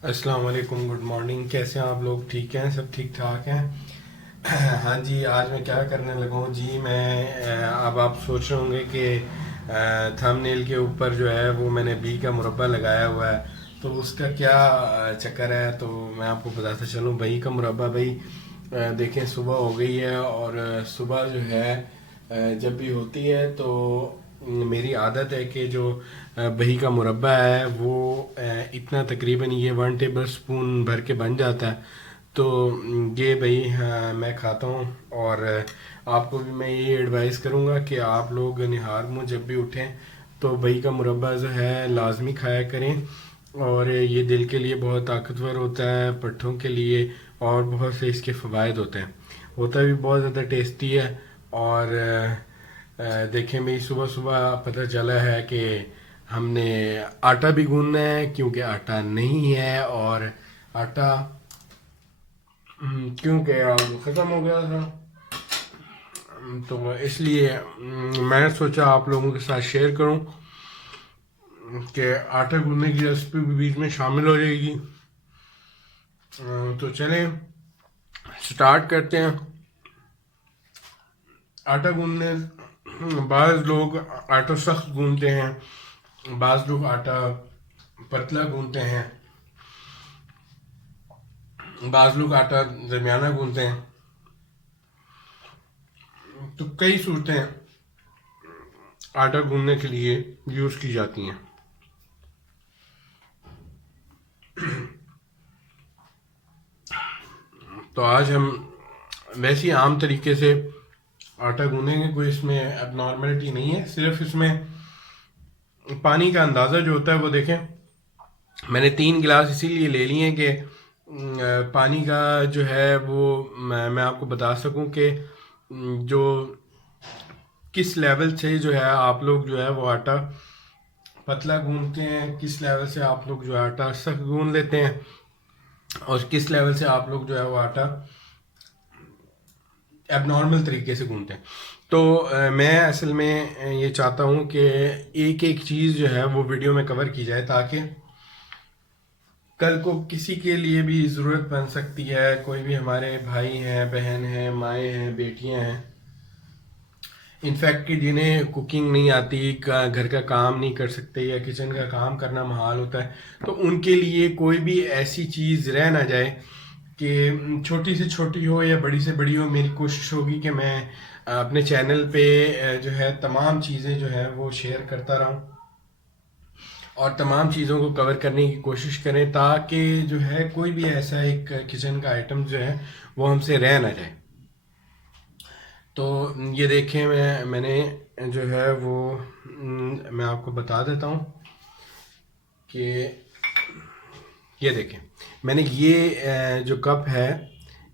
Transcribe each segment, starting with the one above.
अस्सलाम वालेकुम, good morning. कैसे हैं आप लोग? ठीक हैं? सब ठीक ठाक हैं? हाँ जी, आज मैं क्या करने लगा हूँ जी। अब आप सोच रहे होंगे कि थंबनेल के ऊपर जो है वो मैंने बी का मुरब्बा लगाया हुआ है, तो उसका क्या चक्कर है। तो मैं आपको बताता चलूँ। बी का मुरब्बा भाई, देखें सुबह हो गई है और सुबह जो है जब भी होती है तो मेरी आदत है कि जो बही का मुरब्बा है वो इतना तकरीबन ये 1 टेबल स्पून भर के बन जाता है। तो ये भाई मैं खाता हूँ। और आपको भी मैं ये एडवाइस करूँगा कि आप लोग निहार मुँह जब भी उठें तो बही का मुरब्बा जो है लाजमी खाया करें। और ये दिल के लिए बहुत ताकतवर होता है, पट्ठों के लिए, और बहुत से इसके फ़वाद होते हैं। होता भी बहुत ज़्यादा टेस्टी है। और देखें, मेरी सुबह सुबह पता चला है कि हमने आटा भी गूंदना है, क्योंकि आटा नहीं है। और आटा क्योंकि ख़त्म हो गया था, तो इसलिए मैंने सोचा आप लोगों के साथ शेयर करूं कि आटा गूंदने की रेसिपी भी बीच में शामिल हो जाएगी। तो चलें स्टार्ट करते हैं। आटा गूंदने बाज़ लोग आटा सख्त गूंदते हैं, बाज़ लोग आटा पतला गूंदते हैं, बाज़ लोग आटा दरमियाना गूंदते हैं। तो कई सूरतें आटा गूंदने के लिए यूज़ की जाती हैं। तो आज हम वैसे ही आम तरीके से आटा गूंदेंगे, कोई इसमें अब नॉर्मेलिटी नहीं है। सिर्फ इसमें पानी का अंदाज़ा जो होता है वो देखें। मैंने 3 गिलास इसीलिए ले लिए हैं कि पानी का जो है वो मैं आपको बता सकूं कि जो किस लेवल से जो है आप लोग जो है वो आटा पतला गूंदते हैं, किस लेवल से आप लोग जो है आटा सख्त गूंद लेते हैं, और किस लेवल से आप लोग जो है वो आटा एबनॉर्मल तरीके से गूंदते हैं। तो मैं असल में ये चाहता हूँ कि एक एक चीज़ जो है वो वीडियो में कवर की जाए, ताकि कल को किसी के लिए भी ज़रूरत बन सकती है। कोई भी हमारे भाई हैं, बहन हैं, माएँ हैं, बेटियां हैं, इनफैक्ट कि जिन्हें कुकिंग नहीं आती, घर का काम नहीं कर सकते, या किचन का काम करना महाल होता है, तो उनके लिए कोई भी ऐसी चीज़ रह ना जाए कि छोटी से छोटी हो या बड़ी से बड़ी हो। मेरी कोशिश होगी कि मैं अपने चैनल पे जो है तमाम चीज़ें जो है वो शेयर करता रहूं, और तमाम चीज़ों को कवर करने की कोशिश करें, ताकि जो है कोई भी ऐसा एक किचन का आइटम जो है वो हमसे रह ना जाए। तो ये देखें, मैंने जो है वो मैं आपको बता देता हूँ कि ये देखें, मैंने ये जो कप है,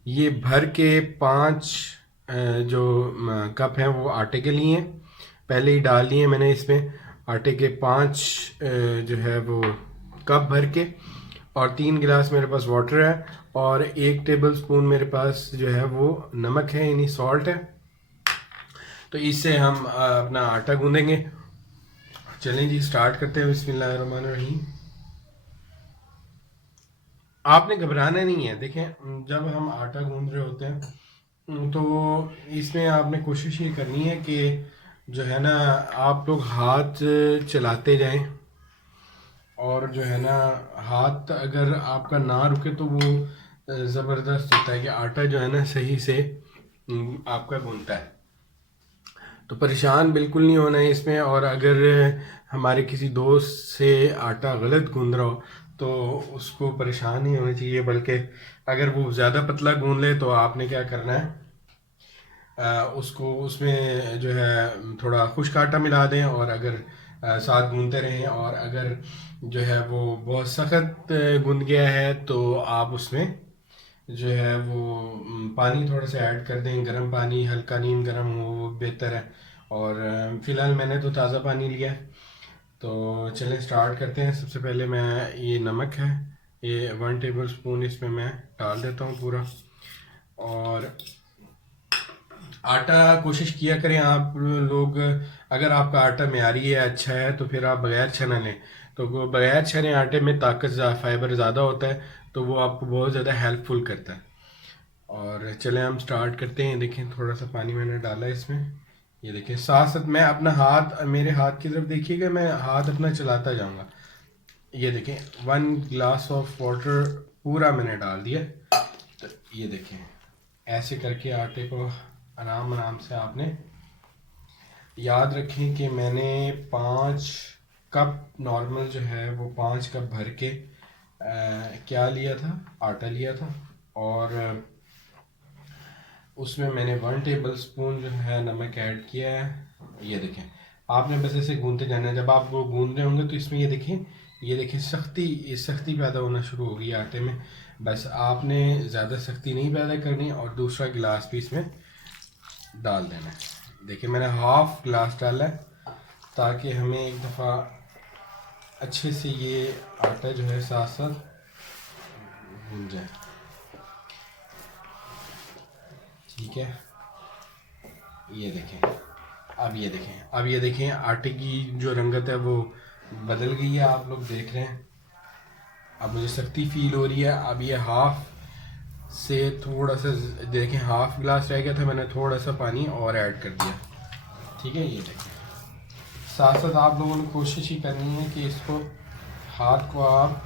ये भर के 5 जो कप हैं वो आटे के लिए हैं। पहले ही डाल लिए मैंने इसमें आटे के 5 जो है वो कप भर के। और 3 गिलास मेरे पास वाटर है, और 1 टेबल स्पून मेरे पास जो है वो नमक है, यानी सॉल्ट है। तो इससे हम अपना आटा गूंदेंगे। चलें जी, स्टार्ट करते हैं। बिस्मिल्लाहिर्रहमानिर्रहीम। आपने घबराना नहीं है। देखें, जब हम आटा गूंद रहे होते हैं तो इसमें आपने कोशिश ये करनी है कि जो है ना, आप लोग हाथ चलाते जाएं। और जो है ना, हाथ अगर आपका ना रुके तो वो ज़बरदस्त होता है कि आटा जो है ना सही से आपका गूंदता है। तो परेशान बिल्कुल नहीं होना है इसमें। और अगर हमारे किसी दोस्त से आटा गलत गूंद रहा हो तो उसको परेशान नहीं होना चाहिए, बल्कि अगर वो ज़्यादा पतला गूंद ले तो आपने क्या करना है, उसको उसमें जो है थोड़ा खुश्क आटा मिला दें, और अगर साथ गूंदते रहें। और अगर जो है वो बहुत सख्त गूंद गया है तो आप उसमें जो है वो पानी थोड़ा सा ऐड कर दें। गर्म पानी, हल्का नीम गर्म हो वो बेहतर है। और फ़िलहाल मैंने तो ताज़ा पानी लिया है। तो चलें स्टार्ट करते हैं। सबसे पहले मैं, ये नमक है, ये 1 टेबल स्पून इसमें मैं डाल देता हूँ पूरा। और आटा कोशिश किया करें आप लोग, अगर आपका आटा मयारी है, अच्छा है, तो फिर आप बगैर छना लें। तो वो बगैर छने आटे में ताकत फाइबर ज़्यादा होता है, तो वो आपको बहुत ज़्यादा हेल्पफुल करता है। और चलें हम स्टार्ट करते हैं। देखें थोड़ा सा पानी मैंने डाला इसमें, ये देखें। साथ साथ मैं अपना हाथ, मेरे हाथ की तरफ देखिएगा, मैं हाथ अपना चलाता जाऊंगा। ये देखें 1 ग्लास ऑफ वाटर पूरा मैंने डाल दिया। तो ये देखें ऐसे करके आटे को आराम आराम से आपने, याद रखें कि मैंने 5 कप नॉर्मल जो है वो 5 कप भर के क्या लिया था, आटा लिया था। और उसमें मैंने 1 टेबल स्पून जो है नमक ऐड किया है। ये देखें आपने बस ऐसे गूंदते जाना है। जब आप वो गूंद रहे होंगे तो इसमें ये देखें सख्ती पैदा होना शुरू होगी आटे में। बस आपने ज़्यादा सख्ती नहीं पैदा करनी, और दूसरा गिलास भी इसमें डाल देना है। देखिए मैंने हाफ गिलास डाला है, ताकि हमें एक दफ़ा अच्छे से ये आटा जो है साथ साथ भून जाए। ठीक है, ये देखें। अब ये देखें आटे की जो रंगत है वो बदल गई है, आप लोग देख रहे हैं। अब मुझे सख्ती फील हो रही है। अब ये हाफ से थोड़ा सा, देखें हाफ गिलास रह गया था, मैंने थोड़ा सा पानी और ऐड कर दिया। ठीक है, ये देखें। साथ साथ आप लोगों ने कोशिश ही करनी है कि इसको, हाथ को आप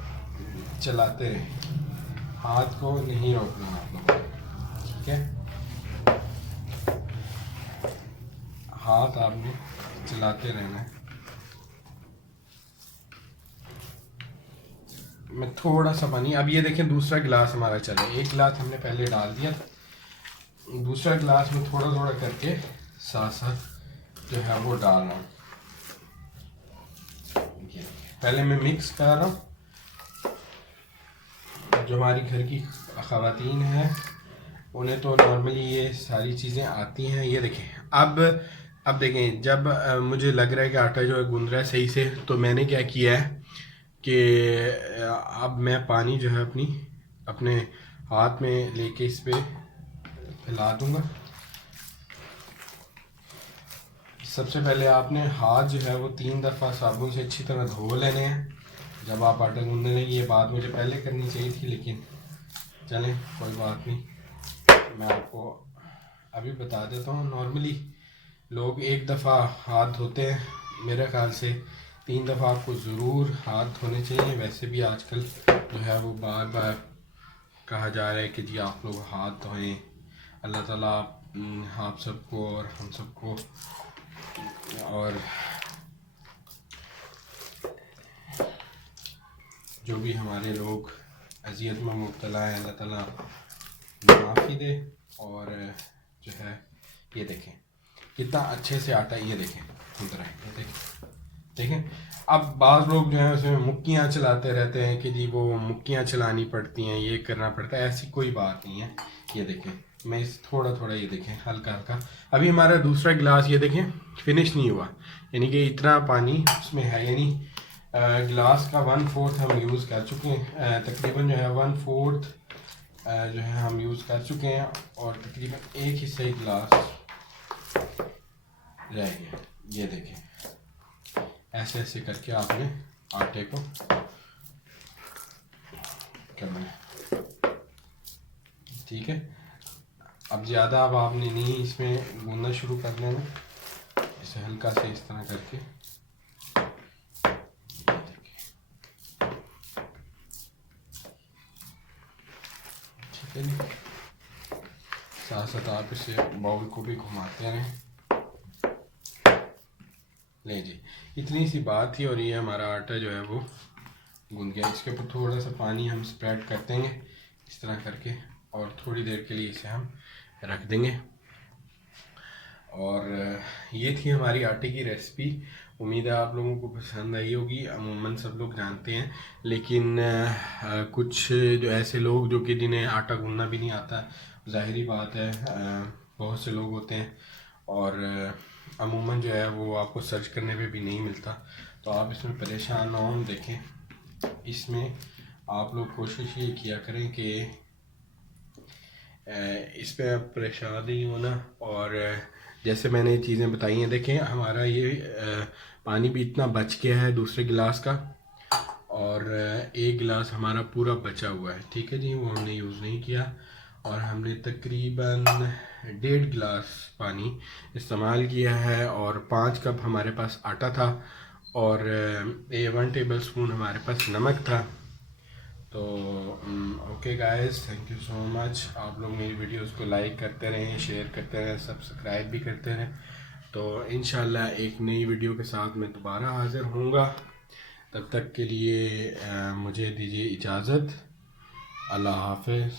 चलाते रहें, हाथ को नहीं रोकना आप लोगों को। ठीक है, हाथ आपने चलाते रहना है। मैं थोड़ा सा पानी, अब ये देखें दूसरा गिलास हमारा चला। एक गिलास हमने पहले डाल दिया, दूसरा गिलास में थोड़ा थोड़ा करके साथ साथ जो है वो डाल रहा हूँ। पहले मैं मिक्स कर रहा हूँ। जो हमारी घर की ख़वातीन हैं उन्हें तो नॉर्मली ये सारी चीज़ें आती हैं। ये देखें अब देखें, जब मुझे लग रहा है कि आटा जो है गूंद रहा है सही से, तो मैंने क्या किया है कि अब मैं पानी जो है अपने हाथ में लेके इस पे फैला दूंगा। सबसे पहले आपने हाथ जो है वो 3 दफ़ा साबुन से अच्छी तरह धो लेने हैं जब आप आटा गूंदने लगे। ये बात मुझे पहले करनी चाहिए थी, लेकिन चलें कोई बात नहीं, मैं आपको अभी बता देता हूँ। नॉर्मली लोग 1 दफ़ा हाथ धोते हैं, मेरे ख्याल से 3 दफ़ा आपको ज़रूर हाथ धोने चाहिए। वैसे भी आजकल जो है वो बार बार कहा जा रहा है कि जी आप लोग हाथ धोएं। अल्लाह ताला आप सबको और हम सबको और जो भी हमारे लोग अज़ियत में मुब्तला है, अल्लाह ताला माफ़ी दे। और जो है ये देखें कितना अच्छे से आटा, ये देखें उधर है, ये देखें। अब बाज़ लोग जो है उसमें मुक्कियाँ चलाते रहते हैं कि जी वो मुक्कियाँ चलानी पड़ती हैं, ये करना पड़ता है। ऐसी कोई बात नहीं है। ये देखें मैं इस थोड़ा थोड़ा, ये देखें हल्का हल्का। अभी हमारा दूसरा गिलास ये देखें फिनिश नहीं हुआ, यानी कि इतना पानी उसमें है, यानी गिलास का 1/4 हम यूज़ कर चुके हैं। तकरीबन जो है 1/4 जो है हम यूज़ कर चुके हैं, और तकरीबन एक हिस्सा ही गिलास रह गया। ये देखें ऐसे ऐसे करके आपने आटे को करना है। ठीक है, अब ज़्यादा अब आपने नहीं इसमें गूंदना शुरू कर देना, इसे हल्का से इस तरह करके। ठीक है जी, साथ साथ आप इसे बाउल को भी घुमाते रहें। ले जी, इतनी सी बात थी और ये हमारा आटा जो है वो गूंद गया। इसके ऊपर थोड़ा सा पानी हम स्प्रेड कर देंगे इस तरह करके, और थोड़ी देर के लिए इसे हम रख देंगे। और ये थी हमारी आटे की रेसिपी। उम्मीद है आप लोगों को पसंद आई होगी। अमूमन सब लोग जानते हैं, लेकिन कुछ जो ऐसे लोग जो कि जिन्हें आटा गूंदना भी नहीं आता, ज़ाहिरी बात है बहुत से लोग होते हैं, और अमूमन जो है वो आपको सर्च करने पे भी नहीं मिलता। तो आप इसमें परेशान ना हों। देखें इसमें आप लोग कोशिश ये किया करें कि इस पर आप परेशान नहीं होना। और जैसे मैंने चीज़ें बताई हैं, देखें हमारा ये पानी भी इतना बच गया है दूसरे गिलास का। और एक गिलास हमारा पूरा बचा हुआ है, ठीक है जी, वो हमने यूज़ नहीं किया। और हमने तकरीबन 1.5 गिलास पानी इस्तेमाल किया है, और 5 कप हमारे पास आटा था, और 1 टेबल स्पून हमारे पास नमक था। तो okay guys, thank you so much. आप लोग मेरी वीडियोस को लाइक करते रहें, शेयर करते रहें, सब्सक्राइब भी करते रहें। तो इंशाल्लाह एक नई वीडियो के साथ मैं दोबारा हाज़िर होऊंगा। तब तक के लिए मुझे दीजिए इजाज़त। अल्लाह हाफ़िज़।